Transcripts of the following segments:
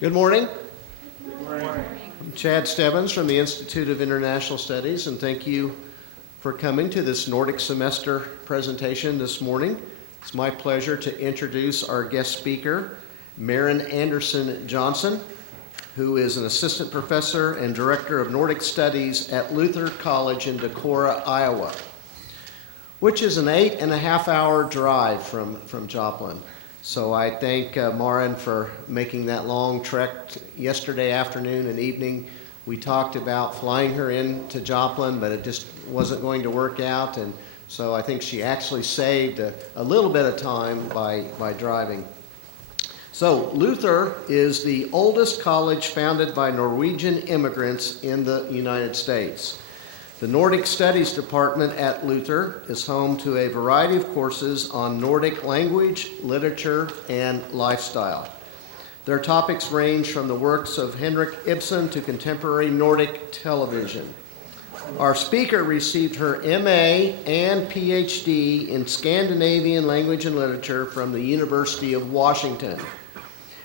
Good morning. Good morning. I'm Chad Stebbins from the Institute of International Studies, and thank you for coming to this Nordic semester presentation this morning. It's my pleasure to introduce our guest speaker, Maren Anderson Johnson, who is an assistant professor and director of Nordic Studies at Luther College in Decorah, Iowa, which is an 8.5-hour drive from Joplin. So I thank Maren for making that long trek yesterday afternoon and evening. We talked about flying her into Joplin, but it just wasn't going to work out, and so I think she actually saved a little bit of time by driving. So Luther is the oldest college founded by Norwegian immigrants in the United States. The Nordic Studies Department at Luther is home to a variety of courses on Nordic language, literature, and lifestyle. Their topics range from the works of Henrik Ibsen to contemporary Nordic television. Our speaker received her MA and PhD in Scandinavian language and literature from the University of Washington.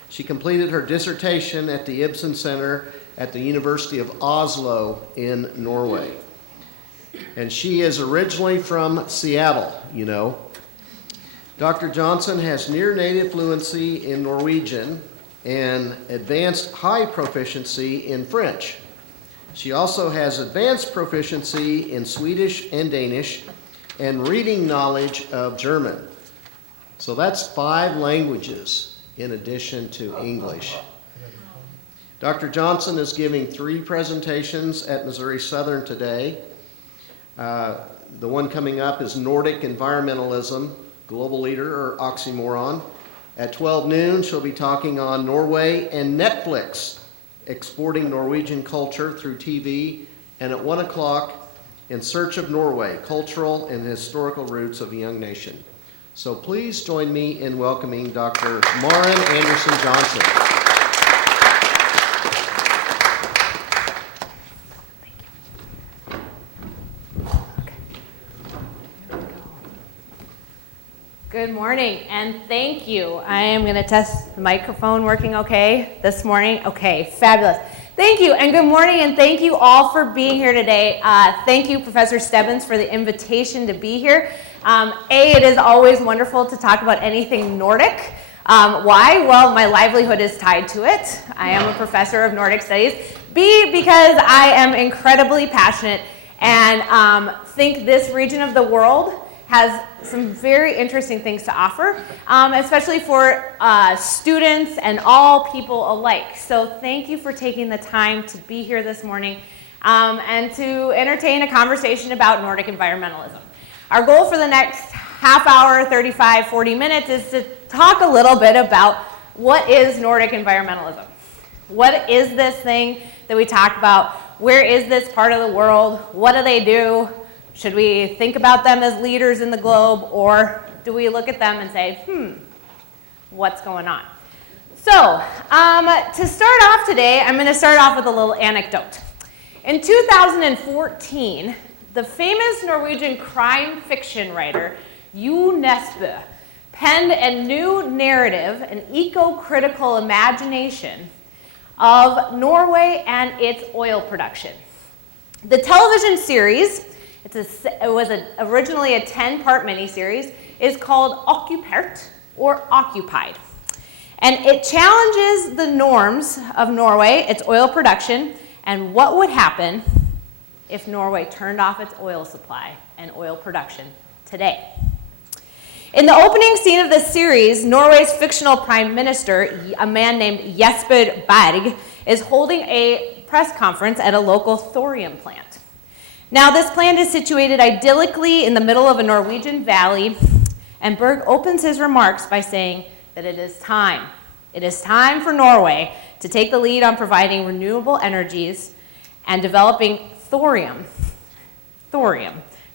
She completed her dissertation at the Ibsen Center at the University of Oslo in Norway. And she is originally from Seattle, you know. Dr. Johnson has near native fluency in Norwegian and advanced high proficiency in French. She also has advanced proficiency in Swedish and Danish and reading knowledge of German. So that's 5 languages in addition to English. Dr. Johnson is giving 3 presentations at Missouri Southern today. The one coming up is Nordic Environmentalism, Global Leader, or Oxymoron. At 12 noon, she'll be talking on Norway and Netflix, exporting Norwegian culture through TV. And at 1 o'clock, In Search of Norway, Cultural and Historical Roots of a Young Nation. So please join me in welcoming Dr. Maren Anderson Johnson. Good morning, and thank you. I am going to test the microphone working okay this morning. Okay, fabulous. Thank you, and good morning, and thank you all for being here today. Thank you, Professor Stebbins, for the invitation to be here. It is always wonderful to talk about anything Nordic. Why? Well, my livelihood is tied to it. I am a professor of Nordic Studies. B, because I am incredibly passionate and think this region of the world has some very interesting things to offer, especially for students and all people alike. So thank you for taking the time to be here this morning and to entertain a conversation about Nordic environmentalism. Our goal for the next half hour, 35, 40 minutes is to talk a little bit about what is Nordic environmentalism. What is this thing that we talk about? Where is this part of the world? What do they do? Should we think about them as leaders in the globe, or do we look at them and say, what's going on? So, to start off today, I'm going to start off with a little anecdote. In 2014, the famous Norwegian crime fiction writer, Jo Nesbø, penned a new narrative, an eco-critical imagination of Norway and its oil production. The television series, it was originally a 10-part miniseries, is called Okkupert, or Occupied. And it challenges the norms of Norway, its oil production, and what would happen if Norway turned off its oil supply and oil production today. In the opening scene of the series, Norway's fictional prime minister, a man named Jesper Berg, is holding a press conference at a local thorium plant. Now, this plant is situated idyllically in the middle of a Norwegian valley, and Berg opens his remarks by saying that it is time for Norway to take the lead on providing renewable energies and developing thorium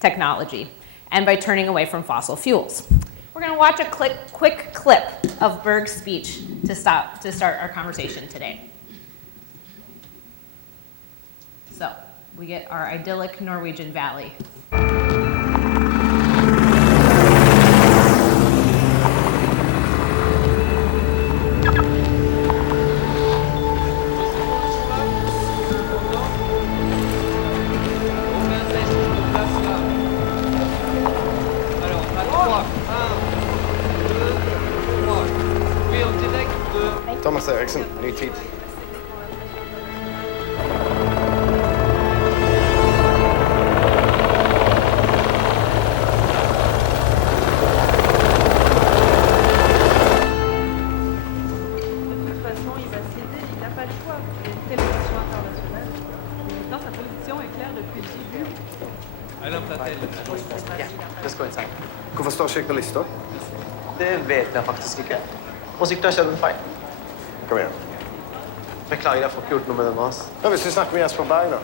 technology, and by turning away from fossil fuels. We're going to watch a quick clip of Berg's speech to start our conversation today. So, we get our idyllic Norwegian valley. Thomas Ericsson, Ny Tid. Let's go inside. Hvorfor står ikke jeg på lista? Det vet jeg faktisk ikke. Må sikkert ha skjedd en feil. Kom igjen. Beklager, jeg får ikke gjort noe med det nå, ass. Ja, hvis du snakker med Jesper Berg, da.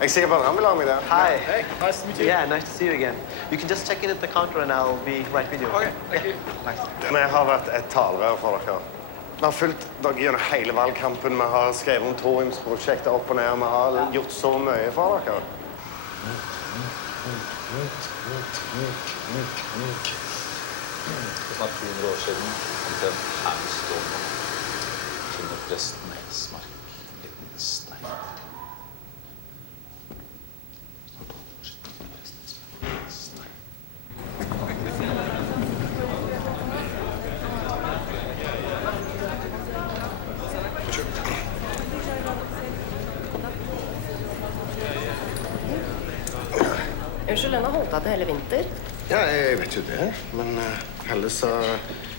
Jeg er sikker på at han vil ha meg der. Hi. Hey, nice to meet you. Yeah, nice to see you again. You can just check in at the counter and I'll be right with you. Okay, thank you. Nice. Vi har vært et talerør for dere. Vi har fulgt dere gjennom hele valgkampen. Vi har skrevet om thoriumsprosjektet opp og ned. Vi har gjort så mye for dere. For snart 200 år siden omtrent her vi står nå, finner presten Esmark en liten stein. Snart 200 år siden finner presten Esmark en liten stein. Unnskyld, den har holdt deg til hele vinter. Ja, jeg vet jo det. Men Helle sa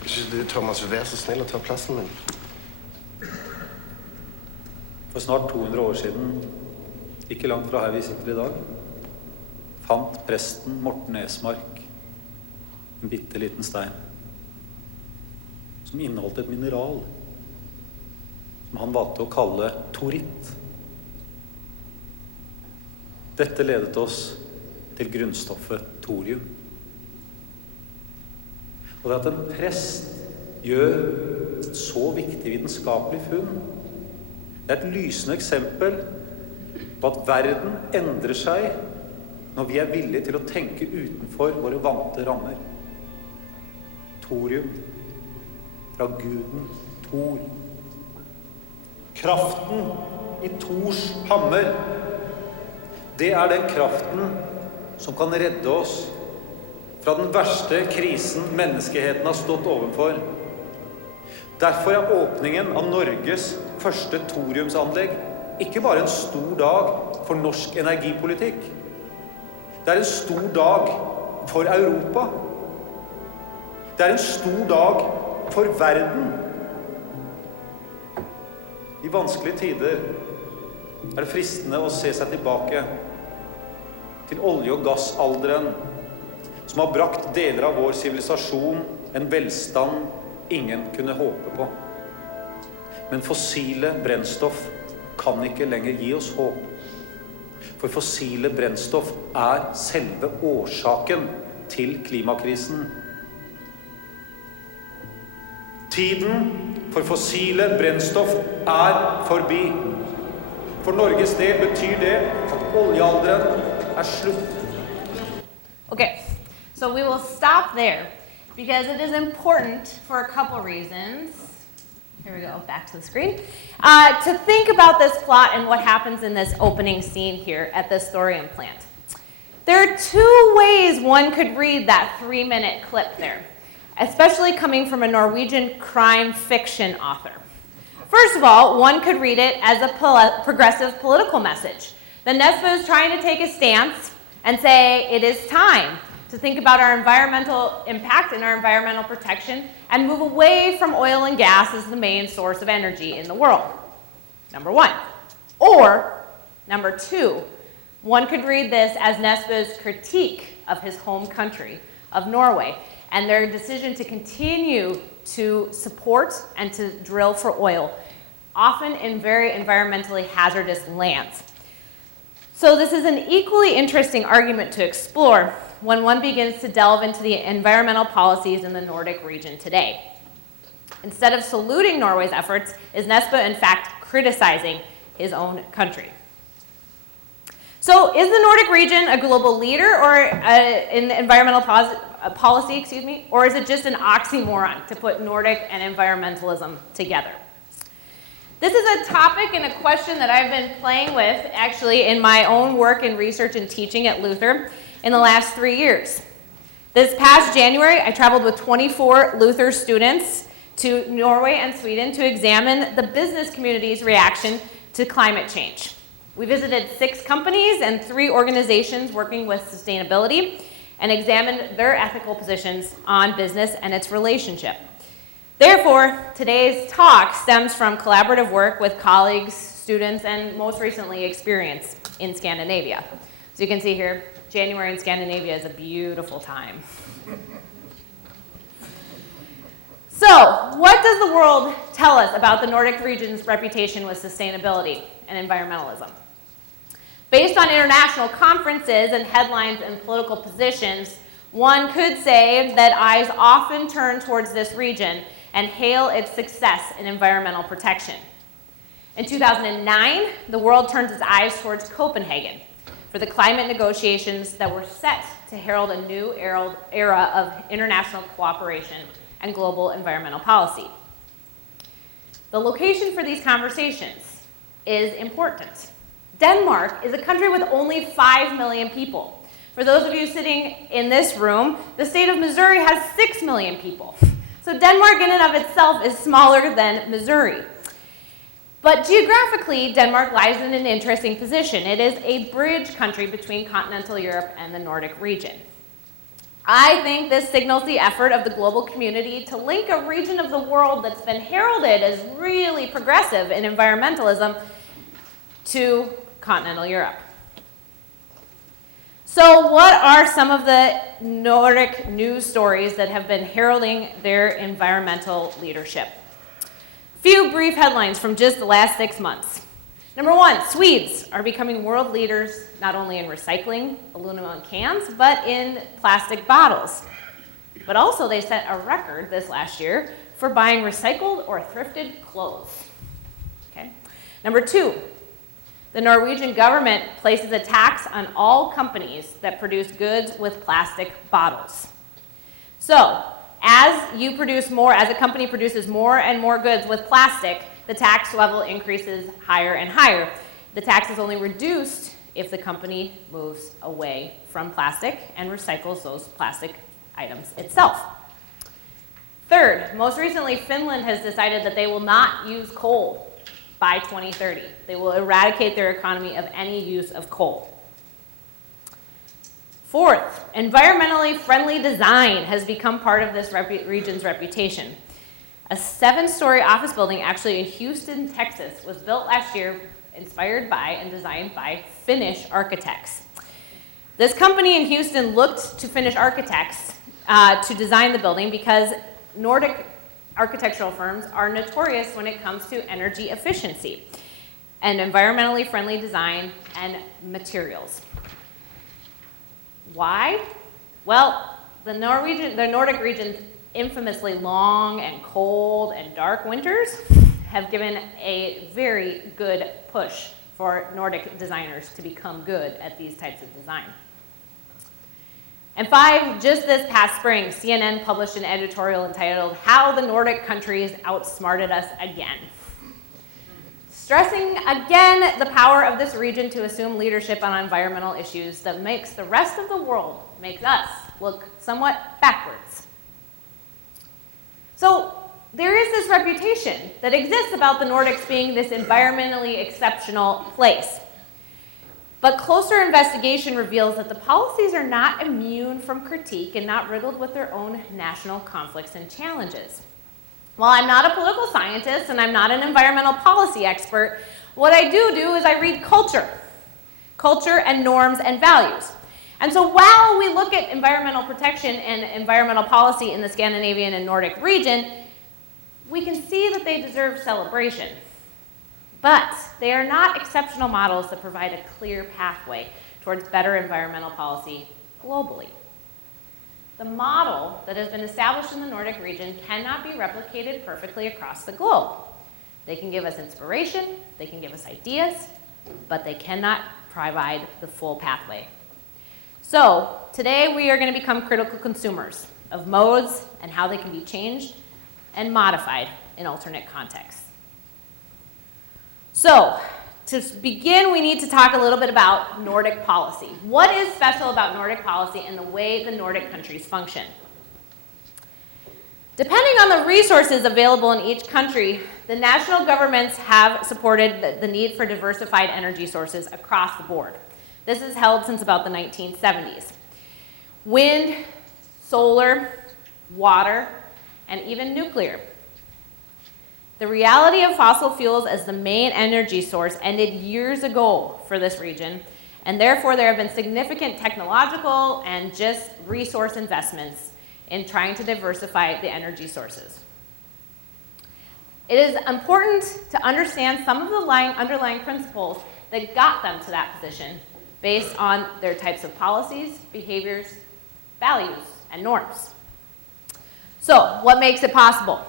ikke du, Thomas, vil være så snill å ta plassen min. For snart 200 år siden, ikke langt fra her vi sitter i dag, fant presten Morten Esmark en bitteliten stein som inneholdt et mineral som han valgte å kalle toritt. Dette ledet oss til grunnstoffet thorium. Og det at en prest gjør et så viktig vitenskapelig funn, det er et lysende eksempel på at verden endrer seg når vi er villige til å tenke utenfor våre vante rammer. Thorium, fra guden Thor. Kraften i Thors hammer, det er den kraften som kan redde oss fra den verste krisen menneskeheten har stått overfor. Derfor er åpningen av Norges første thoriumsanlegg ikke bare en stor dag for norsk energipolitikk. Det er en stor dag for Europa. Det er en stor dag for verden. I vanskelige tider er det fristende å se seg tilbake til olje- og gassalderen, som har brakt deler av vår sivilisasjon en velstand ingen kunne håpe på. Men fossile brennstoff kan ikke lenger gi oss håp. For fossile brennstoff er selve årsaken til klimakrisen. Tiden for fossile brennstoff er forbi. For Norges del betyr det at oljealderen er slutt. Okay, so we will stop there because it is important for a couple reasons. Here we go, back to the screen. To think about this plot and what happens in this opening scene here at this thorium plant. There are two ways one could read that 3-minute clip there, especially coming from a Norwegian crime fiction author. First of all, one could read it as a progressive political message. The NESPO is trying to take a stance and say it is time to think about our environmental impact and our environmental protection and move away from oil and gas as the main source of energy in the world. Number one. Or, number two, one could read this as NESPO's critique of his home country, of Norway, and their decision to continue to support and to drill for oil, often in very environmentally hazardous lands. So this is an equally interesting argument to explore when one begins to delve into the environmental policies in the Nordic region today. Instead of saluting Norway's efforts, is NESPO in fact criticizing his own country? So is the Nordic region a global leader or in environmental policy, or is it just an oxymoron to put Nordic and environmentalism together? This is a topic and a question that I've been playing with actually in my own work and research and teaching at Luther in the last 3 years. This past January, I traveled with 24 Luther students to Norway and Sweden to examine the business community's reaction to climate change. We visited 6 companies and 3 organizations working with sustainability and examined their ethical positions on business and its relationship. Therefore, today's talk stems from collaborative work with colleagues, students, and most recently experience in Scandinavia. So you can see here, January in Scandinavia is a beautiful time. So, what does the world tell us about the Nordic region's reputation with sustainability and environmentalism? Based on international conferences and headlines and political positions, one could say that eyes often turn towards this region and hail its success in environmental protection. In 2009, the world turned its eyes towards Copenhagen for the climate negotiations that were set to herald a new era of international cooperation and global environmental policy. The location for these conversations is important. Denmark is a country with only 5 million people. For those of you sitting in this room, the state of Missouri has 6 million people. So Denmark in and of itself is smaller than Missouri. But geographically, Denmark lies in an interesting position. It is a bridge country between continental Europe and the Nordic region. I think this signals the effort of the global community to link a region of the world that's been heralded as really progressive in environmentalism to continental Europe. So what are some of the Nordic news stories that have been heralding their environmental leadership? Few brief headlines from just the last 6 months. Number 1, Swedes are becoming world leaders not only in recycling aluminum cans, but in plastic bottles. But also they set a record this last year for buying recycled or thrifted clothes. Okay. Number 2, the Norwegian government places a tax on all companies that produce goods with plastic bottles. So, as a company produces more and more goods with plastic, the tax level increases higher and higher. The tax is only reduced if the company moves away from plastic and recycles those plastic items itself. Third, most recently, Finland has decided that they will not use coal by 2030. They will eradicate their economy of any use of coal. Fourth, environmentally friendly design has become part of this region's reputation. A 7-story office building actually in Houston, Texas was built last year, inspired by and designed by Finnish architects. This company in Houston looked to Finnish architects to design the building because Nordic architectural firms are notorious when it comes to energy efficiency and environmentally friendly design and materials. Why? Well, the Nordic region's infamously long and cold and dark winters have given a very good push for Nordic designers to become good at these types of design. And 5, just this past spring, CNN published an editorial entitled, "How the Nordic Countries Outsmarted Us Again," stressing again the power of this region to assume leadership on environmental issues that makes the rest of the world, makes us look somewhat backwards. So there is this reputation that exists about the Nordics being this environmentally exceptional place. But closer investigation reveals that the policies are not immune from critique and not riddled with their own national conflicts and challenges. While I'm not a political scientist and I'm not an environmental policy expert, what I do is I read culture and norms and values. And so while we look at environmental protection and environmental policy in the Scandinavian and Nordic region, we can see that they deserve celebration. But they are not exceptional models that provide a clear pathway towards better environmental policy globally. The model that has been established in the Nordic region cannot be replicated perfectly across the globe. They can give us inspiration, they can give us ideas, but they cannot provide the full pathway. So today we are going to become critical consumers of modes and how they can be changed and modified in alternate contexts. So, to begin, we need to talk a little bit about Nordic policy. What is special about Nordic policy and the way the Nordic countries function? Depending on the resources available in each country, the national governments have supported the need for diversified energy sources across the board. This is held since about the 1970s. Wind, solar, water, and even nuclear. The reality of fossil fuels as the main energy source ended years ago for this region, and therefore there have been significant technological and just resource investments in trying to diversify the energy sources. It is important to understand some of the underlying principles that got them to that position based on their types of policies, behaviors, values, and norms. So, what makes it possible?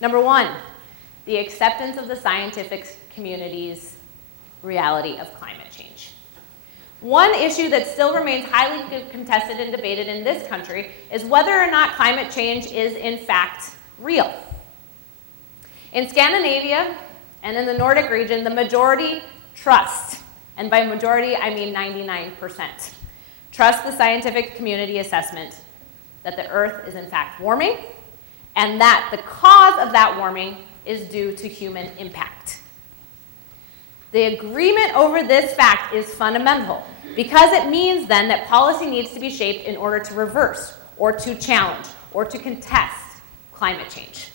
Number one, the acceptance of the scientific community's reality of climate change. One issue that still remains highly contested and debated in this country is whether or not climate change is in fact real. In Scandinavia and in the Nordic region, the majority trust, and by majority I mean 99%, trust the scientific community assessment that the Earth is in fact warming and that the cause of that warming is due to human impact. The agreement over this fact is fundamental because it means then that policy needs to be shaped in order to reverse or to challenge or to contest climate change.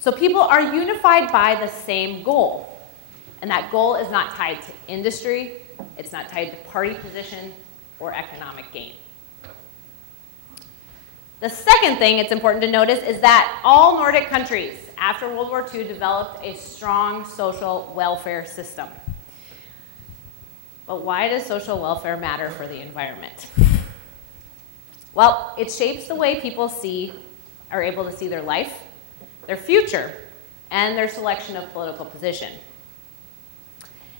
So people are unified by the same goal, and that goal is not tied to industry, it's not tied to party position or economic gain. The second thing it's important to notice is that all Nordic countries after World War II developed a strong social welfare system. But why does social welfare matter for the environment? Well, it shapes the way people are able to see their life, their future, and their selection of political position.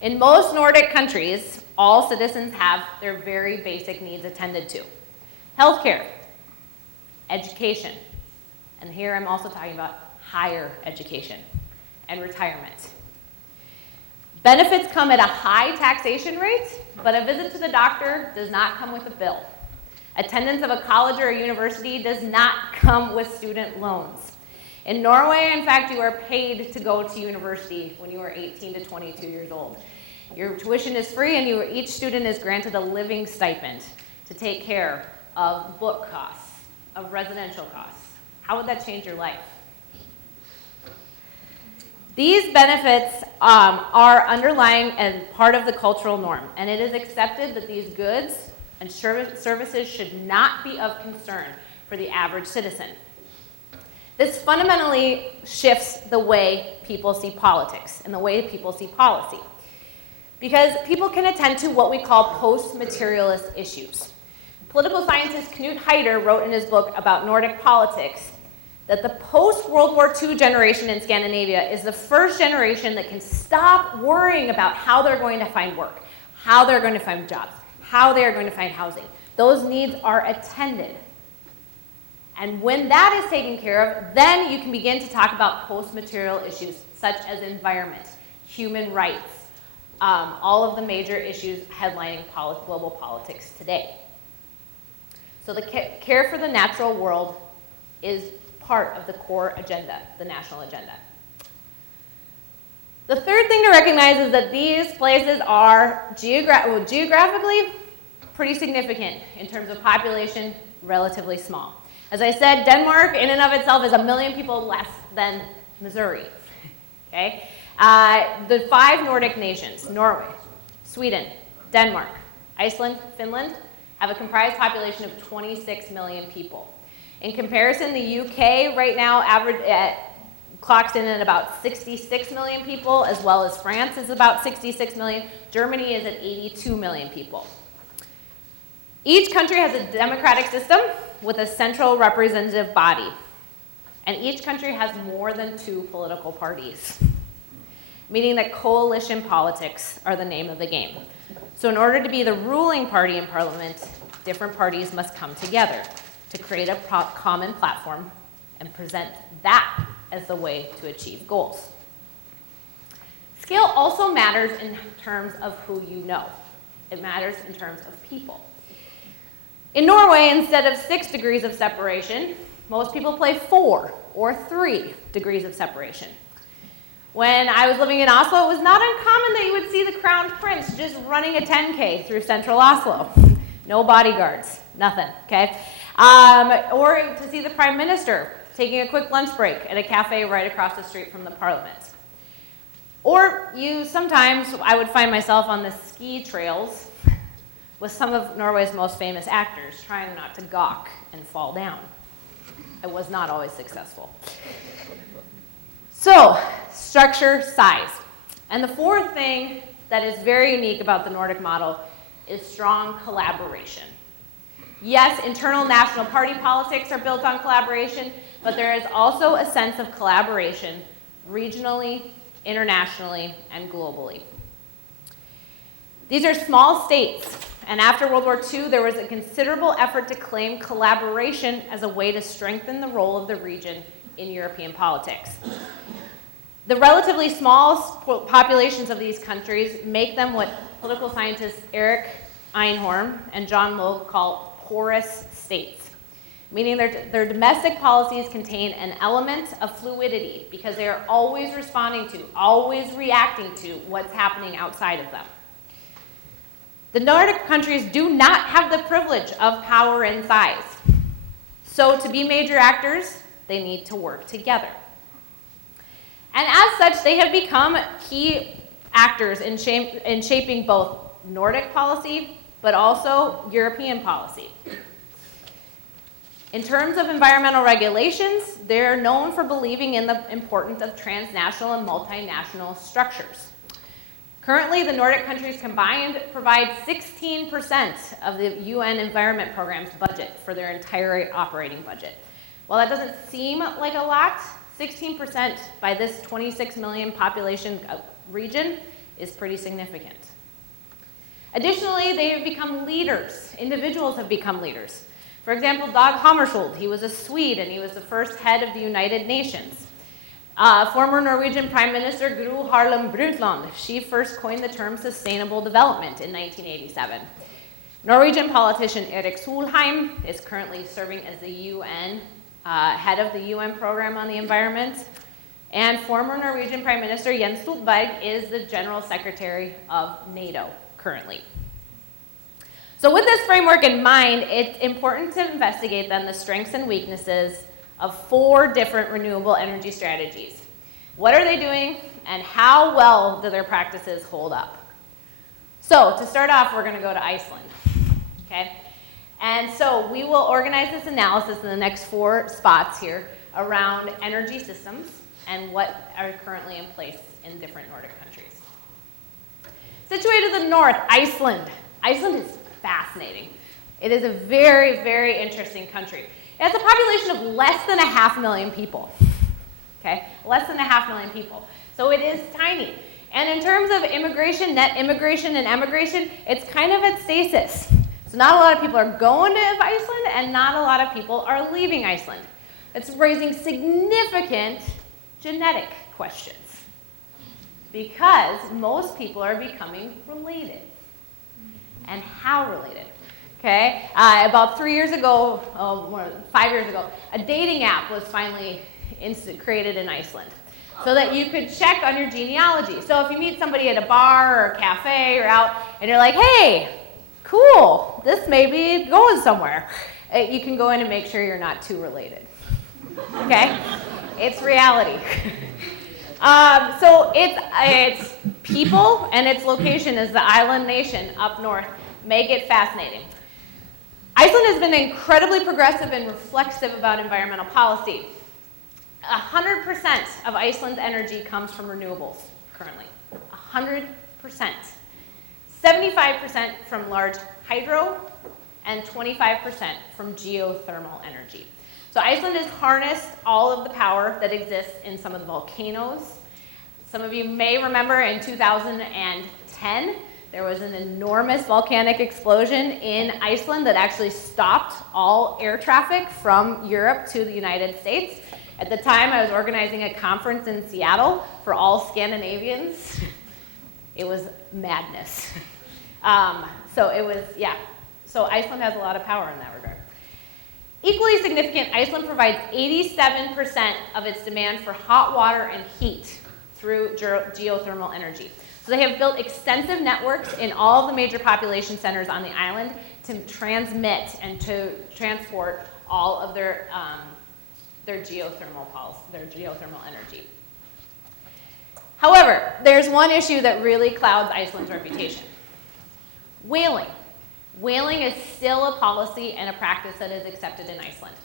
In most Nordic countries, all citizens have their very basic needs attended to. Healthcare, education, and here I'm also talking about higher education and retirement. Benefits come at a high taxation rate, but a visit to the doctor does not come with a bill. Attendance of a college or a university does not come with student loans. In Norway, in fact, you are paid to go to university when you are 18 to 22 years old. Your tuition is free and each student is granted a living stipend to take care of book costs, of residential costs. How would that change your life? These benefits are underlying and part of the cultural norm, and it is accepted that these goods and services should not be of concern for the average citizen. This fundamentally shifts the way people see politics and the way people see policy, because people can attend to what we call post-materialist issues. Political scientist Knut Heider wrote in his book about Nordic politics that the post-World War II generation in Scandinavia is the first generation that can stop worrying about how they're going to find work, how they're going to find jobs, how they are going to find housing. Those needs are attended. And when that is taken care of, then you can begin to talk about post-material issues such as environment, human rights, all of the major issues headlining global politics today. So the care for the natural world is part of the core agenda, the national agenda. The third thing to recognize is that these places are geographically pretty significant in terms of population, relatively small. As I said, Denmark in and of itself is 1 million people less than Missouri. Okay? The 5 Nordic nations, Norway, Sweden, Denmark, Iceland, Finland, have a comprised population of 26 million people. In comparison, the UK right now clocks in at about 66 million people, as well as France is about 66 million. Germany is at 82 million people. Each country has a democratic system with a central representative body, and each country has more than 2 political parties, meaning that coalition politics are the name of the game. So in order to be the ruling party in parliament, different parties must come together to create a common platform and present that as the way to achieve goals. Scale also matters in terms of who you know. It matters in terms of people. In Norway, instead of 6 degrees of separation, Most people play 4 or 3 degrees of separation. When I was living in Oslo, it was not uncommon that you would see the Crown Prince just running a 10K through central Oslo. No bodyguards, nothing, okay? Or to see the Prime Minister taking a quick lunch break at a cafe right across the street from the Parliament. Or sometimes I would find myself on the ski trails with some of Norway's most famous actors trying not to gawk and fall down. I was not always successful. So, structure, size. And the fourth thing that is very unique about the Nordic model is strong collaboration. Yes, internal national party politics are built on collaboration, but there is also a sense of collaboration regionally, internationally, and globally. These are small states, and after World War II, there was a considerable effort to claim collaboration as a way to strengthen the role of the region in European politics. The relatively small populations of these countries make them what political scientists Eric Einhorn and John Lowe call porous states, meaning their domestic policies contain an element of fluidity because they are always responding to, always reacting to what's happening outside of them. The Nordic countries do not have the privilege of power and size. So to be major actors, they need to work together. And as such, they have become key actors in shaping both Nordic policy, but also European policy. In terms of environmental regulations, they're known for believing in the importance of transnational and multinational structures. Currently, the Nordic countries combined provide 16% of the UN Environment Programme's budget for their entire operating budget. While that doesn't seem like a lot, 16% by this 26 million population region is pretty significant. Additionally, they have become leaders. Individuals have become leaders. For example, Dag Hammarskjöld, he was a Swede and he was the first head of the United Nations. Former Norwegian Prime Minister Gro Harlem Brundtland, she first coined the term sustainable development in 1987. Norwegian politician Erik Solheim is currently serving as the UN head of the UN program on the environment. And former Norwegian Prime Minister Jens Stoltenberg is the General Secretary of NATO currently. So with this framework in mind, it's important to investigate then the strengths and weaknesses of 4 different renewable energy strategies. What are they doing and how well do their practices hold up? So to start off, we're going to go to Iceland, okay? And so we will organize this analysis in the next 4 spots here around energy systems and what are currently in place in different Nordic countries. Situated in the north, Iceland. Iceland is fascinating. It is a very, very interesting country. It has a population of less than 500,000 people, okay? Less than 500,000 people. So it is tiny. And in terms of immigration, net immigration and emigration, it's kind of at stasis. So not a lot of people are going to Iceland and not a lot of people are leaving Iceland. It's raising significant genetic questions because most people are becoming related. And how related? Okay, about 3 years ago, 5 years ago, a dating app was finally created in Iceland so that you could check on your genealogy. So if you meet somebody at a bar or a cafe or out and you're like, hey, cool, this may be going somewhere, you can go in and make sure you're not too related. Okay, it's reality. So it's people and its location as the island nation up north make it fascinating. Iceland has been incredibly progressive and reflexive about environmental policy. 100% of Iceland's energy comes from renewables currently. 100%. 75% from large hydro and 25% from geothermal energy. So Iceland has harnessed all of the power that exists in some of the volcanoes. Some of you may remember in 2010, there was an enormous volcanic explosion in Iceland that actually stopped all air traffic from Europe to the United States. At the time, I was organizing a conference in Seattle for all Scandinavians. It was madness. So it was, yeah. So Iceland has a lot of power in that regard. Equally significant, Iceland provides 87% of its demand for hot water and heat through geothermal energy. So they have built extensive networks in all of the major population centers on the island to transmit and to transport all of their geothermal energy. However, there's one issue that really clouds Iceland's reputation. Whaling. Whaling is still a policy and a practice that is accepted in Iceland.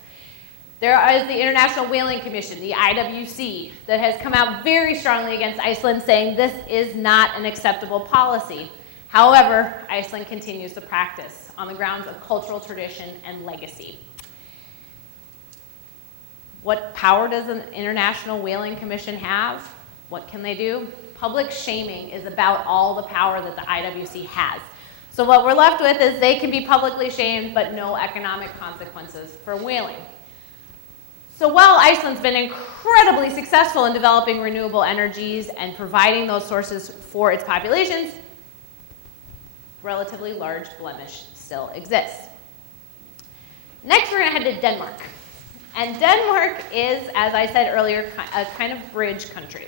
There is the International Whaling Commission, the IWC, that has come out very strongly against Iceland, saying this is not an acceptable policy. However, Iceland continues to practice on the grounds of cultural tradition and legacy. What power does an International Whaling Commission have? What can they do? Public shaming is about all the power that the IWC has. So what we're left with is they can be publicly shamed, but no economic consequences for whaling. So while Iceland's been incredibly successful in developing renewable energies and providing those sources for its populations, relatively large blemish still exists. Next, we're going to head to Denmark. And Denmark is, as I said earlier, a kind of bridge country.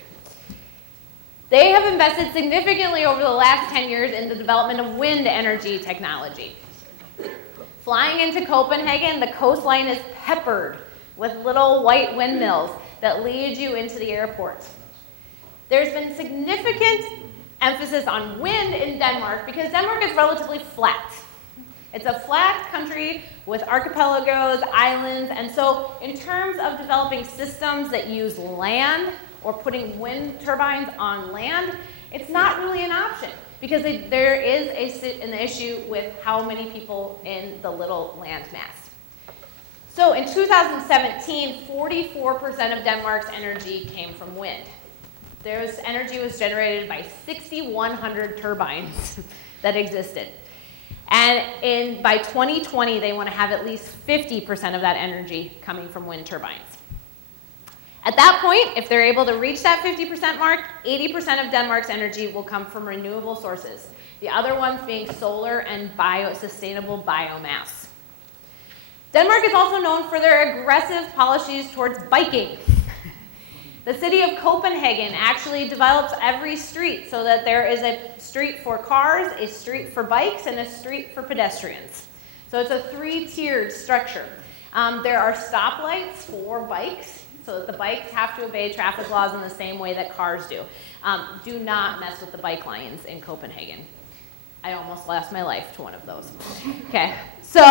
They have invested significantly over the last 10 years in the development of wind energy technology. Flying into Copenhagen, the coastline is peppered with little white windmills that lead you into the airport. There's been significant emphasis on wind in Denmark because Denmark is relatively flat. It's a flat country with archipelagos, islands, and so in terms of developing systems that use land or putting wind turbines on land, it's not really an option because there is an issue with how many people in the little land mass. So in 2017, 44% of Denmark's energy came from wind. This energy was generated by 6,100 turbines that existed. And by 2020, they want to have at least 50% of that energy coming from wind turbines. At that point, if they're able to reach that 50% mark, 80% of Denmark's energy will come from renewable sources, the other ones being solar and sustainable biomass. Denmark is also known for their aggressive policies towards biking. The city of Copenhagen actually develops every street so that there is a street for cars, a street for bikes, and a street for pedestrians. So it's a three-tiered structure. There are stoplights for bikes, so that the bikes have to obey traffic laws in the same way that cars do. Do not mess with the bike lanes in Copenhagen. I almost lost my life to one of those. Okay, so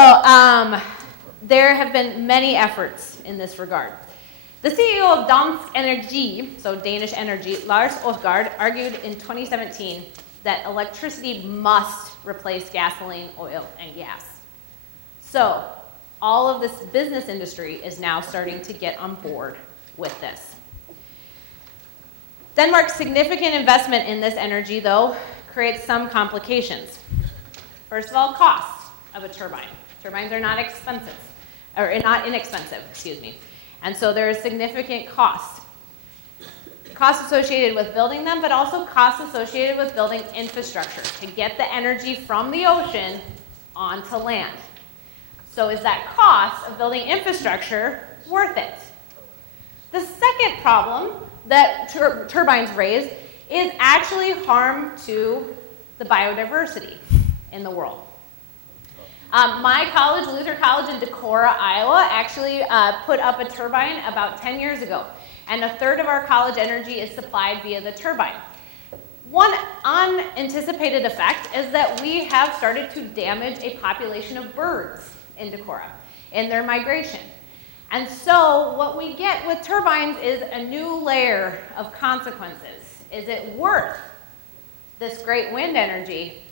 there have been many efforts in this regard. The CEO of Dansk Energi, so Danish Energy, Lars Åsgaard, argued in 2017 that electricity must replace gasoline, oil, and gas. So all of this business industry is now starting to get on board with this. Denmark's significant investment in this energy, though, creates some complications. First of all, cost of a turbine. Turbines are not expensive, or not inexpensive, excuse me. And so there is significant cost. Cost associated with building them, but also cost associated with building infrastructure to get the energy from the ocean onto land. So is that cost of building infrastructure worth it? The second problem that turbines raise is actually harm to the biodiversity in the world. My college, Luther College in Decorah, Iowa, actually put up a turbine about 10 years ago. And a third of our college energy is supplied via the turbine. One unanticipated effect is that we have started to damage a population of birds in Decorah in their migration. And so what we get with turbines is a new layer of consequences. Is it worth this great wind energy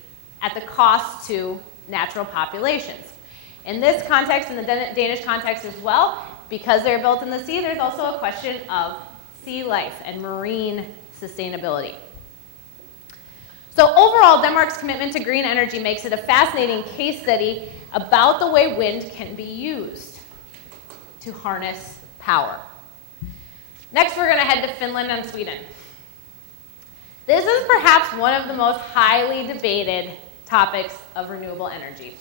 at the cost to natural populations? In this context, in the Danish context as well, because they're built in the sea, there's also a question of sea life and marine sustainability. So overall, Denmark's commitment to green energy makes it a fascinating case study about the way wind can be used to harness power. Next, we're going to head to Finland and Sweden. This is perhaps one of the most highly debated topics of renewable energy.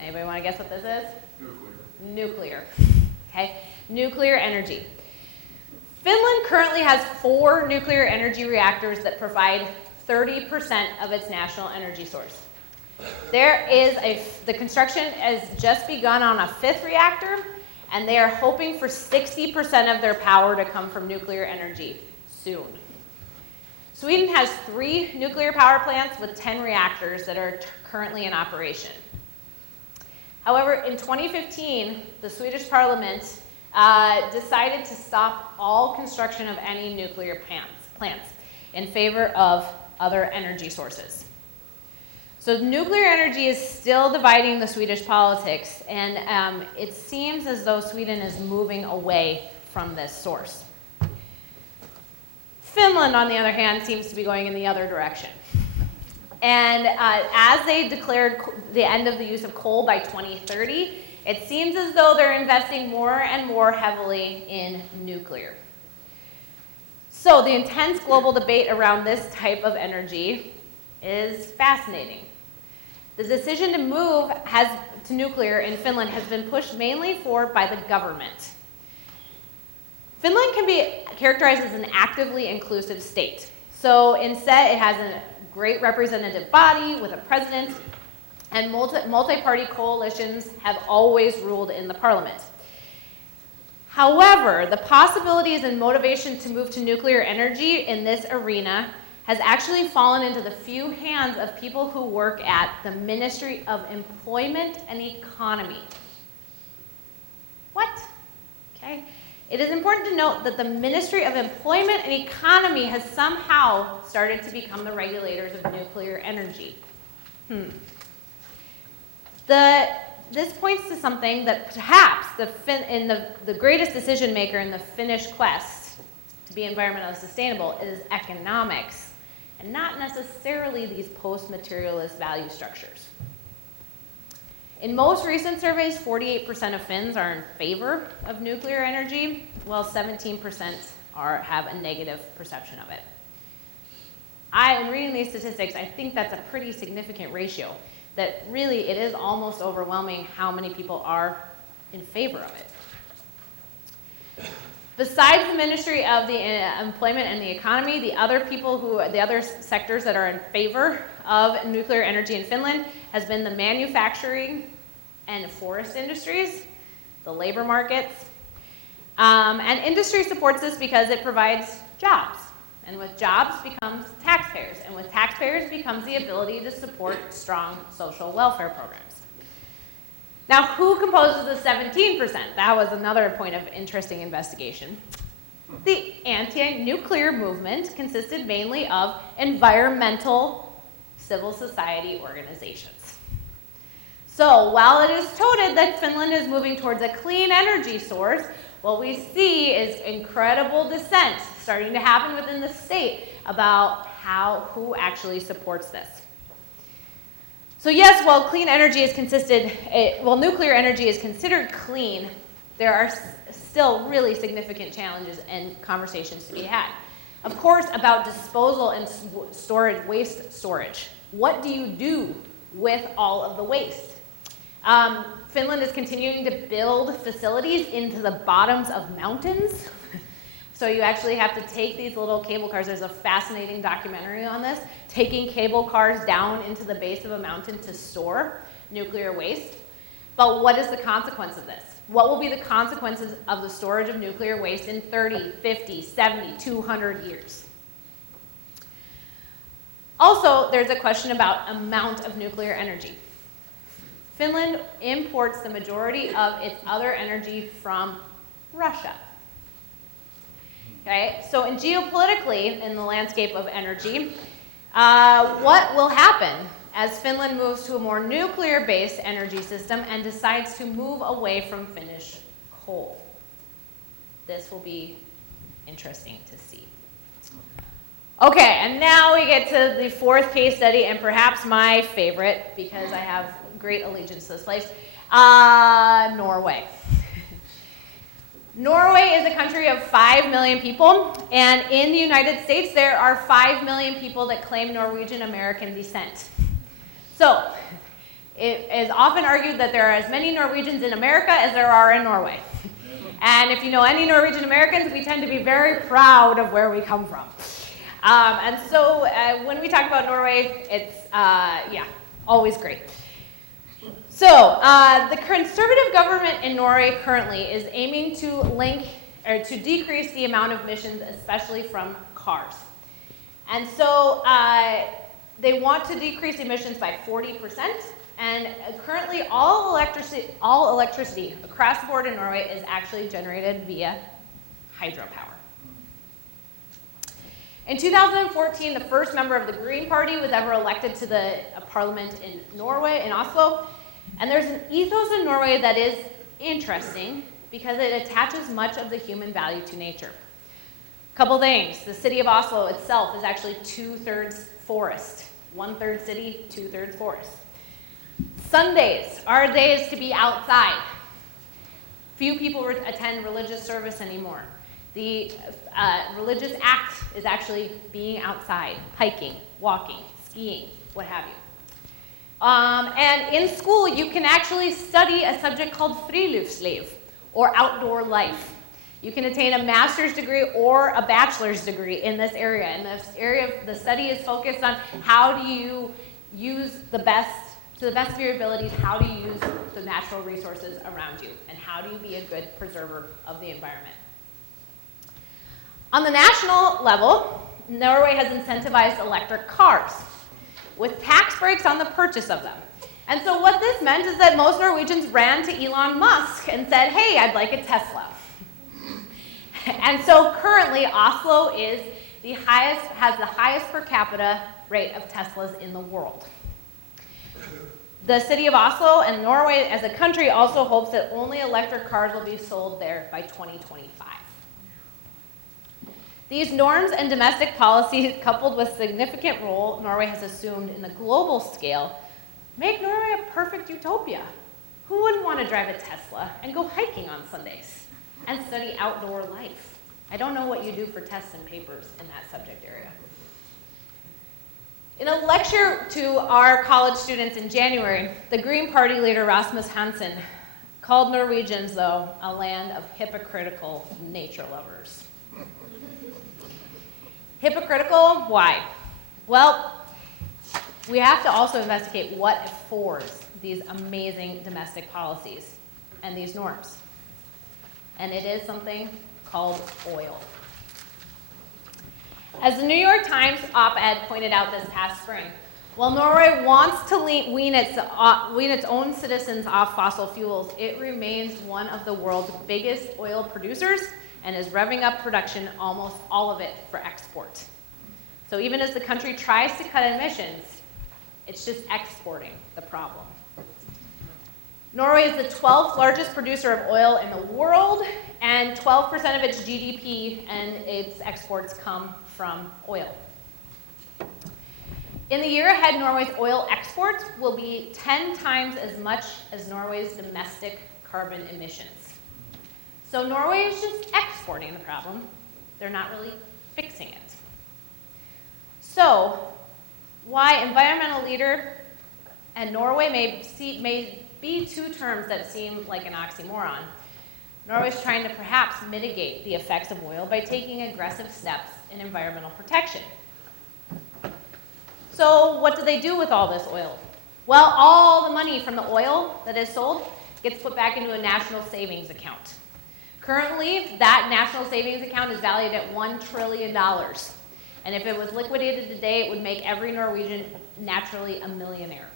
Anybody want to guess what this is? nuclear. Okay, nuclear energy. Finland currently has 4 nuclear energy reactors that provide 30% of its national energy source. The construction has just begun on a 5th reactor, and they are hoping for 60% of their power to come from nuclear energy soon. Sweden has 3 nuclear power plants with 10 reactors that are currently in operation. However, in 2015, the Swedish parliament decided to stop all construction of any nuclear plants in favor of other energy sources. So nuclear energy is still dividing the Swedish politics, and it seems as though Sweden is moving away from this source. Finland, on the other hand, seems to be going in the other direction. And as they declared the end of the use of coal by 2030, it seems as though they're investing more and more heavily in nuclear. So the intense global debate around this type of energy is fascinating. The decision to move to nuclear in Finland has been pushed mainly by the government. Finland can be characterized as an actively inclusive state. So instead, it has a great representative body with a president, and multi-party coalitions have always ruled in the parliament. However, the possibilities and motivation to move to nuclear energy in this arena has actually fallen into the few hands of people who work at the Ministry of Employment and Economy. What? Okay. It is important to note that the Ministry of Employment and Economy has somehow started to become the regulators of nuclear energy. This points to something that perhaps the greatest decision maker in the Finnish quest to be environmentally sustainable is economics, and not necessarily these post-materialist value structures. In most recent surveys, 48% of Finns are in favor of nuclear energy, while 17% have a negative perception of it. In reading these statistics, I think that's a pretty significant ratio, that really it is almost overwhelming how many people are in favor of it. Besides the Ministry of the Employment and the Economy, the other sectors that are in favor of nuclear energy in Finland has been the manufacturing and forest industries, the labor markets, and industry supports this because it provides jobs. And with jobs becomes taxpayers, and with taxpayers becomes the ability to support strong social welfare programs. Now, who composes the 17%? That was another point of interesting investigation. The anti-nuclear movement consisted mainly of environmental civil society organizations. So while it is touted that Finland is moving towards a clean energy source, what we see is incredible dissent starting to happen within the state about who actually supports this. So yes, while nuclear energy is considered clean, there are still really significant challenges and conversations to be had. Of course, about disposal and storage, waste storage. What do you do with all of the waste? Finland is continuing to build facilities into the bottoms of mountains. So you actually have to take these little cable cars. There's a fascinating documentary on this, taking cable cars down into the base of a mountain to store nuclear waste. But what is the consequence of this? What will be the consequences of the storage of nuclear waste in 30, 50, 70, 200 years? Also, there's a question about amount of nuclear energy. Finland imports the majority of its other energy from Russia. Okay, so geopolitically, in the landscape of energy, what will happen as Finland moves to a more nuclear-based energy system and decides to move away from Finnish coal? This will be interesting to see. Okay, and now we get to the 4th case study, and perhaps my favorite, because I have great allegiance to this place, Norway. Norway is a country of 5 million people, and in the United States, there are 5 million people that claim Norwegian American descent. So, It is often argued that there are as many Norwegians in America as there are in Norway. And if you know any Norwegian Americans, we tend to be very proud of where we come from. And so when we talk about Norway, it's, always great. So the conservative government in Norway currently is aiming to decrease the amount of emissions, especially from cars. And so they want to decrease emissions by 40%. And currently, all electricity across the board in Norway is actually generated via hydropower. In 2014, the first member of the Green Party was ever elected to the parliament in Norway, in Oslo. And there's an ethos in Norway that is interesting because it attaches much of the human value to nature. Couple things. The city of Oslo itself is actually 2/3 forest. 1/3 city, 2/3 forest. Sundays are days to be outside. Few people attend religious service anymore. The religious act is actually being outside, hiking, walking, skiing, what have you. And in school, you can actually study a subject called friluftsliv, or outdoor life. You can attain a master's degree or a bachelor's degree in this area. And this area, the study is focused on how do you use to the best of your abilities, how do you use the natural resources around you, and how do you be a good preserver of the environment. On the national level, Norway has incentivized electric cars with tax breaks on the purchase of them. And so what this meant is that most Norwegians ran to Elon Musk and said, hey, I'd like a Tesla. And so currently, Oslo has the highest per capita rate of Teslas in the world. The city of Oslo and Norway as a country also hopes that only electric cars will be sold there by 2025. These norms and domestic policies, coupled with significant role Norway has assumed in the global scale, make Norway a perfect utopia. Who wouldn't want to drive a Tesla and go hiking on Sundays and study outdoor life? I don't know what you do for tests and papers in that subject area. In a lecture to our college students in January, the Green Party leader Rasmus Hansson called Norwegians, though, a land of hypocritical nature lovers. Hypocritical? Why? Well, we have to also investigate what affords these amazing domestic policies and these norms. And it is something called oil. As the New York Times op-ed pointed out this past spring, while Norway wants to wean its own citizens off fossil fuels, it remains one of the world's biggest oil producers and is revving up production, almost all of it, for export. So even as the country tries to cut emissions, it's just exporting the problem. Norway is the 12th largest producer of oil in the world, and 12% of its GDP and its exports come from oil. In the year ahead, Norway's oil exports will be 10 times as much as Norway's domestic carbon emissions. So Norway is just exporting the problem. They're not really fixing it. So, why environmental leader and Norway may be two terms that seem like an oxymoron. Norway is trying to perhaps mitigate the effects of oil by taking aggressive steps in environmental protection. So what do they do with all this oil? Well, all the money from the oil that is sold gets put back into a national savings account. Currently, that national savings account is valued at $1 trillion. And if it was liquidated today, it would make every Norwegian naturally a millionaire.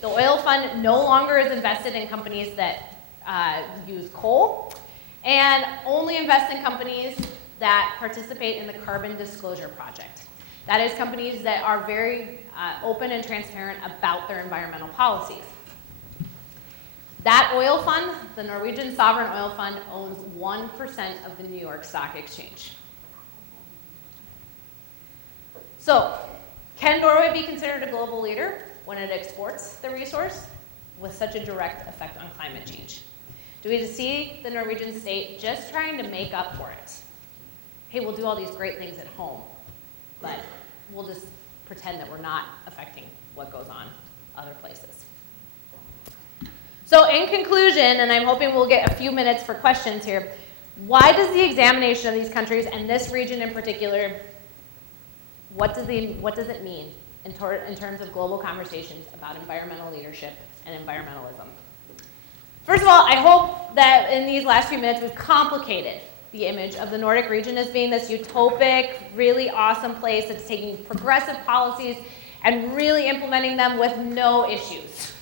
The oil fund no longer is invested in companies that use coal, and only invest in companies that participate in the Carbon Disclosure Project. That is companies that are very open and transparent about their environmental policies. That oil fund, the Norwegian Sovereign Oil Fund, owns 1% of the New York Stock Exchange. So, can Norway be considered a global leader when it exports the resource with such a direct effect on climate change? Do we see the Norwegian state just trying to make up for it? Hey, we'll do all these great things at home, but we'll just pretend that we're not affecting what goes on other places. So in conclusion, and I'm hoping we'll get a few minutes for questions here, why does the examination of these countries and this region in particular, what does it mean in terms of global conversations about environmental leadership and environmentalism? First of all, I hope that in these last few minutes we've complicated the image of the Nordic region as being this utopic, really awesome place that's taking progressive policies and really implementing them with no issues.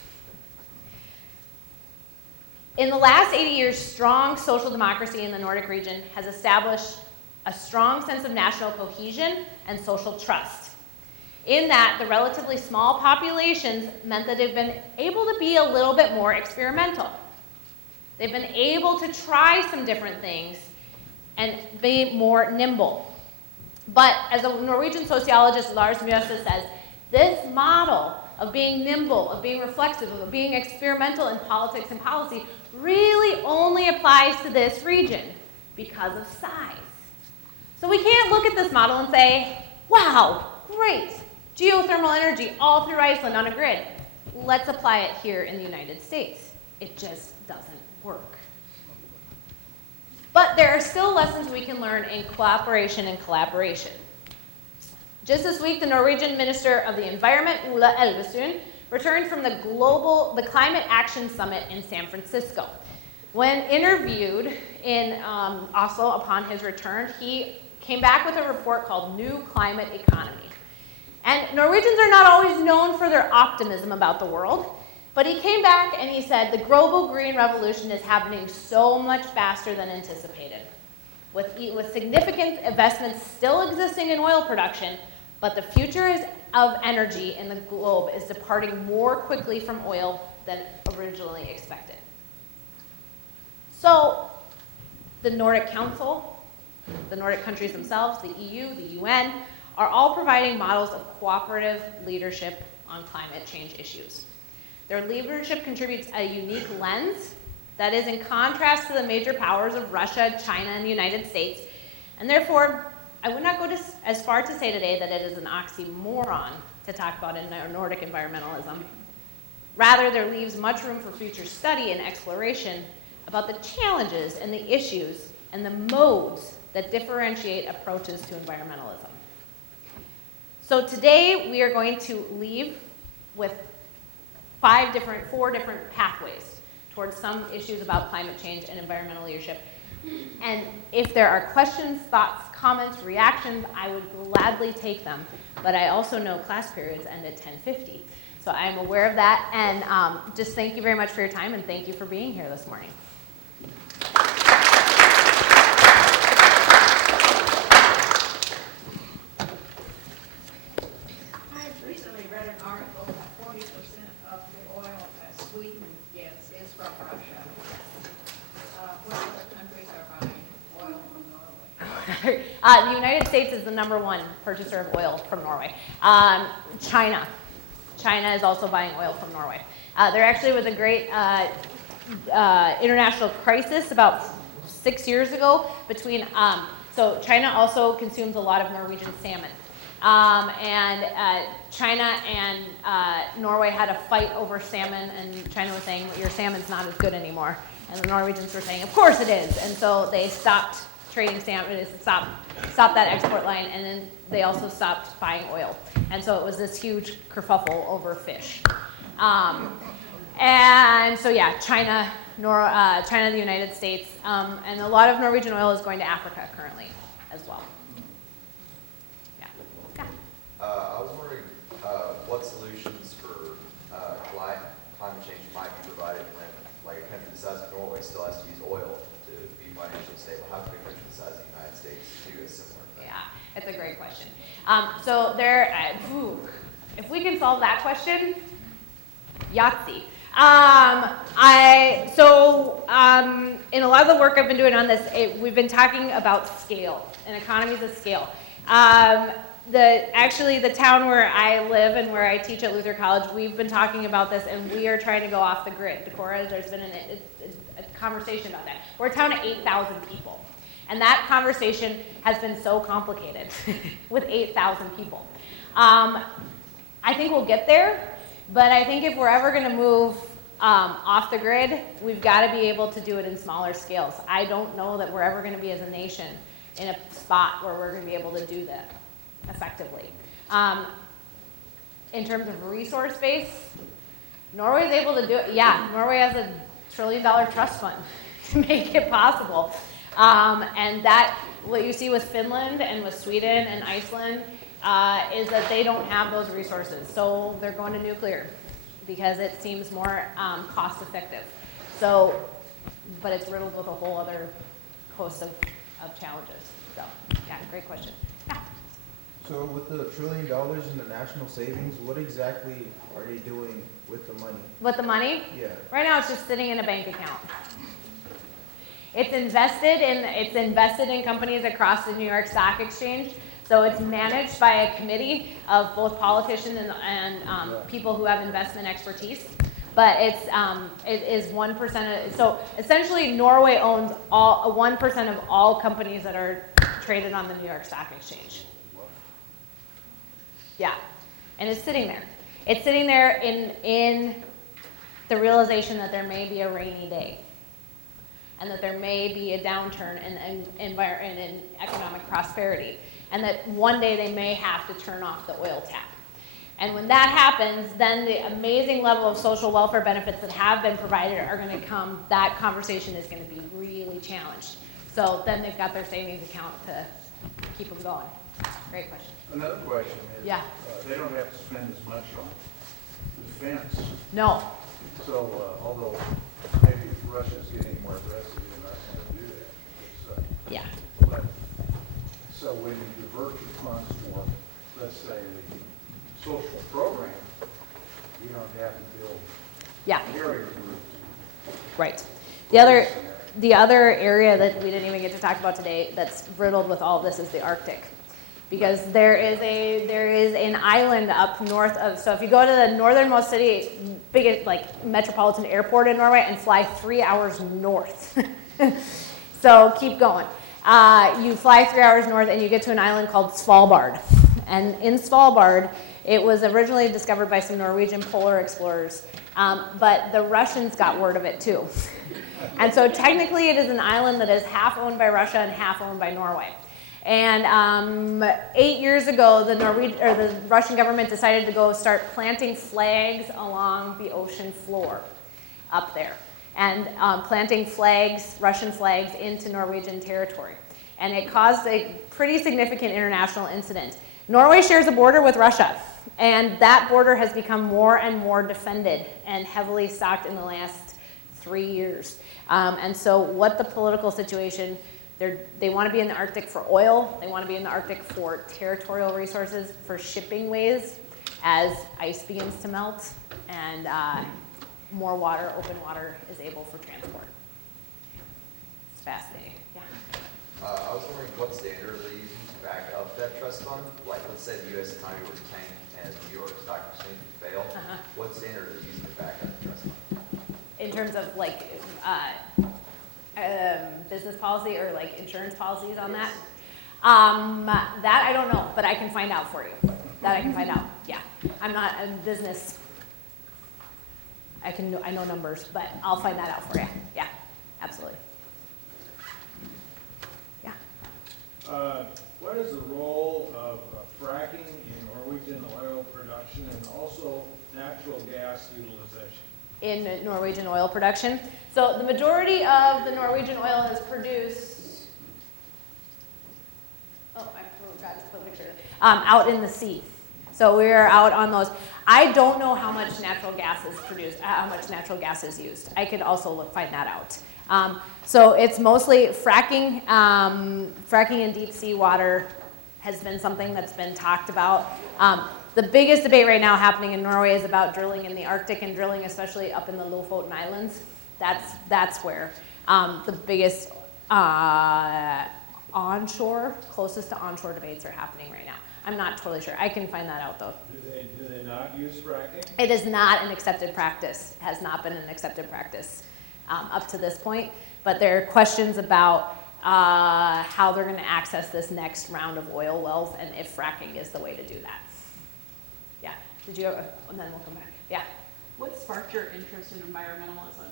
In the last 80 years, strong social democracy in the Nordic region has established a strong sense of national cohesion and social trust. In that, the relatively small populations meant that they've been able to be a little bit more experimental. They've been able to try some different things and be more nimble. But as a Norwegian sociologist, Lars Mjøse, says, this model of being nimble, of being reflexive, of being experimental in politics and policy really only applies to this region because of size. So we can't look at this model and say, wow, great, geothermal energy all through Iceland on a grid. Let's apply it here in the United States. It just doesn't work. But there are still lessons we can learn in cooperation and collaboration. Just this week, the Norwegian Minister of the Environment, Ola Elvestuen, returned from the Climate Action Summit in San Francisco. When interviewed in Oslo upon his return, he came back with a report called New Climate Economy. And Norwegians are not always known for their optimism about the world, but he came back and he said the global green revolution is happening so much faster than anticipated, with significant investments still existing in oil production, but the future of energy in the globe is departing more quickly from oil than originally expected. So the Nordic Council, the Nordic countries themselves, the EU, the UN, are all providing models of cooperative leadership on climate change issues. Their leadership contributes a unique lens that is in contrast to the major powers of Russia, China, and the United States, and therefore, I would not go as far to say today that it is an oxymoron to talk about in Nordic environmentalism. Rather, there leaves much room for future study and exploration about the challenges and the issues and the modes that differentiate approaches to environmentalism. So today, we are going to leave with four different pathways towards some issues about climate change and environmental leadership. And if there are questions, thoughts, comments, reactions, I would gladly take them. But I also know class periods end at 10:50. So I'm aware of that. And just thank you very much for your time, and thank you for being here this morning. I recently read an article that 40% of the oil that Sweden gets is from Russia. What other countries are buying oil from Norway? The United States is the #1 purchaser of oil from Norway. China is also buying oil from Norway. There actually was a great international crisis about 6 years ago between, so China also consumes a lot of Norwegian salmon. China and Norway had a fight over salmon, and China was saying, your salmon's not as good anymore. And the Norwegians were saying, of course it is. And so they stopped trading salmon, they stopped that export line, and then they also stopped buying oil. And so it was this huge kerfuffle over fish. And so yeah, China, the United States, and a lot of Norwegian oil is going to Africa currently as well. Yeah. I was wondering what solutions for climate change might be provided when, like, a country the size of Norway still has to use oil to be financially stable. How can a country the size of the United States do a similar thing? Yeah, it's a great question. So if we can solve that question, Yahtzee. In a lot of the work I've been doing on this, we've been talking about scale and economies of scale. The town where I live and where I teach at Luther College, we've been talking about this, and we are trying to go off the grid. Decorah, there's been a conversation about that. We're a town of 8,000 people, and that conversation has been so complicated with 8,000 people. I think we'll get there, But I think if we're ever going to move off the grid, we've got to be able to do it in smaller scales. I don't know that we're ever going to be as a nation in a spot where we're going to be able to do that effectively. In terms of resource base, Norway's able to do it. Yeah, Norway has a $1 trillion trust fund to make it possible. And that, what you see with Finland and with Sweden and Iceland is that they don't have those resources. So they're going to nuclear because it seems more cost effective. So, but it's riddled with a whole other host of challenges. So, yeah, great question. Yeah. So with the $1 trillion in the national savings, what exactly are they doing with the money? With the money? Yeah. Right now it's just sitting in a bank account. It's invested in companies across the New York Stock Exchange. So it's managed by a committee of both politicians and people who have investment expertise. But it is 1% of, so essentially Norway owns 1% of all companies that are traded on the New York Stock Exchange. Yeah, and it's sitting there. It's sitting there in the realization that there may be a rainy day and that there may be a downturn in economic prosperity, and that one day they may have to turn off the oil tap. And when that happens, then the amazing level of social welfare benefits that have been provided are going to come, that conversation is going to be really challenged. So then they've got their savings account to keep them going. Great question. Another question is, Yeah. They don't have to spend as much on defense. No. So although maybe Russia's getting more aggressive, they're not going to do that. Yeah. But, so when you divert your funds for, let's say, the social program, you don't have to build carrier groups. Right. The other area that we didn't even get to talk about today that's riddled with all of this is the Arctic. Because there is an island up north of, so if you go to the northernmost city, biggest like metropolitan airport in Norway, and fly 3 hours north. So keep going. You fly 3 hours north and you get to an island called Svalbard. And in Svalbard, it was originally discovered by some Norwegian polar explorers, but the Russians got word of it too. And so technically it is an island that is half owned by Russia and half owned by Norway. And 8 years ago, the Russian government decided to go start planting flags along the ocean floor up there, and planting flags, Russian flags, into Norwegian territory. And it caused a pretty significant international incident. Norway shares a border with Russia, and that border has become more and more defended and heavily stocked in the last 3 years. And so what the political situation, they want to be in the Arctic for oil, they want to be in the Arctic for territorial resources, for shipping ways as ice begins to melt and more water, open water, is able for transport. It's fascinating, yeah. I was wondering what standard are they using to back up that trust fund? Like, let's say the U.S. economy were to tank and New York Stock Exchange would fail. What standard are they using to back up the trust fund? In terms of like business policy or like insurance policies on that? That I don't know, but I can find out for you. That I can find out, yeah. I'm not in business. I know numbers, but I'll find that out for you. Yeah, absolutely. Yeah. What is the role of fracking in Norwegian oil production and also natural gas utilization? In Norwegian oil production. So the majority of the Norwegian oil is produced, I forgot to put a picture, out in the sea. So we're out on those. I don't know how much natural gas is produced, how much natural gas is used. I could also find that out. So it's mostly fracking. Fracking in deep sea water has been something that's been talked about. The biggest debate right now happening in Norway is about drilling in the Arctic and drilling especially up in the Lofoten Islands. That's where the biggest closest to onshore debates are happening right now. I'm not totally sure. I can find that out though. Do they not use fracking? It is not an accepted practice, has not been an accepted practice up to this point, but there are questions about how they're going to access this next round of oil wells and if fracking is the way to do that. Yeah, and then we'll come back. Yeah. What sparked your interest in environmentalism?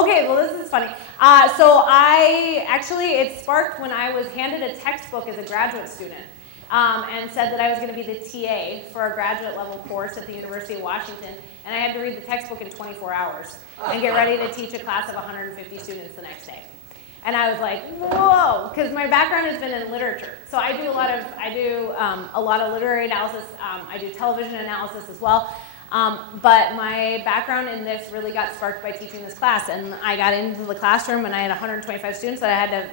Okay, well this is funny. It sparked when I was handed a textbook as a graduate student and said that I was going to be the TA for a graduate level course at the University of Washington, and I had to read the textbook in 24 hours and get ready to teach a class of 150 students the next day. And I was like, whoa, because my background has been in literature. So I do a lot of literary analysis. I do television analysis as well. But my background in this really got sparked by teaching this class. And I got into the classroom and I had 125 students that I had to,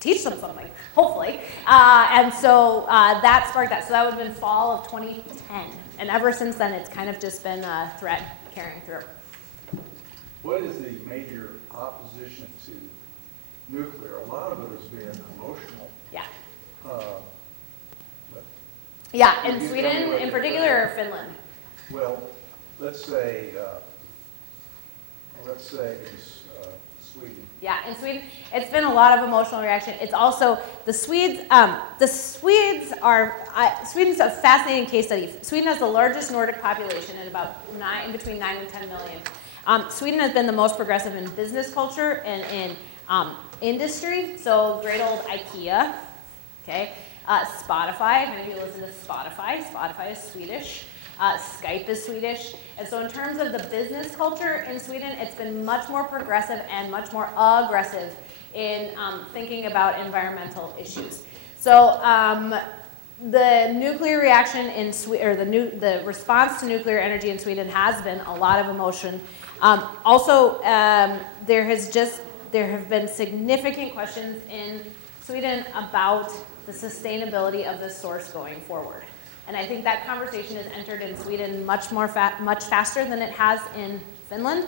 teach them something, hopefully. And so that sparked that. So that would have been fall of 2010. And ever since then, it's kind of just been a thread carrying through. What is the major opposition to nuclear? A lot of it has been emotional. Yeah. But In Sweden in particular, or Finland? well, let's say it's Sweden. Yeah, in Sweden, it's been a lot of emotional reaction. It's also the Swedes. Sweden's a fascinating case study. Sweden has the largest Nordic population at about between 9 and 10 million. Sweden has been the most progressive in business culture and in industry. So great old IKEA, okay? Spotify, many of you listen to Spotify. Spotify is Swedish. Skype is Swedish. And so in terms of the business culture in Sweden, it's been much more progressive and much more aggressive in thinking about environmental issues. So the nuclear reaction in Sweden, or the response to nuclear energy in Sweden has been a lot of emotion. There have been significant questions in Sweden about the sustainability of this source going forward. And I think that conversation has entered in Sweden much faster than it has in Finland.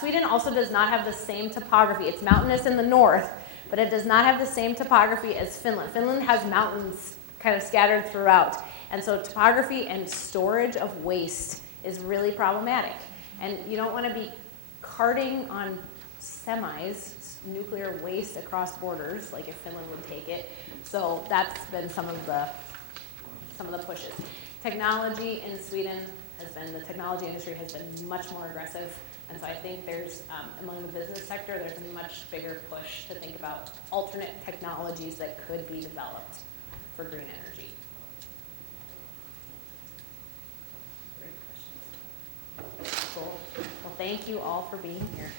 Sweden also does not have the same topography. It's mountainous in the north, but it does not have the same topography as Finland. Finland has mountains kind of scattered throughout. And so topography and storage of waste is really problematic. And you don't want to be carting on semis nuclear waste across borders, like if Finland would take it. So that's been some of the pushes. Technology in Sweden the technology industry has been much more aggressive. And so I think there's, among the business sector, there's a much bigger push to think about alternate technologies that could be developed for green energy. Great questions. Cool. Well, thank you all for being here.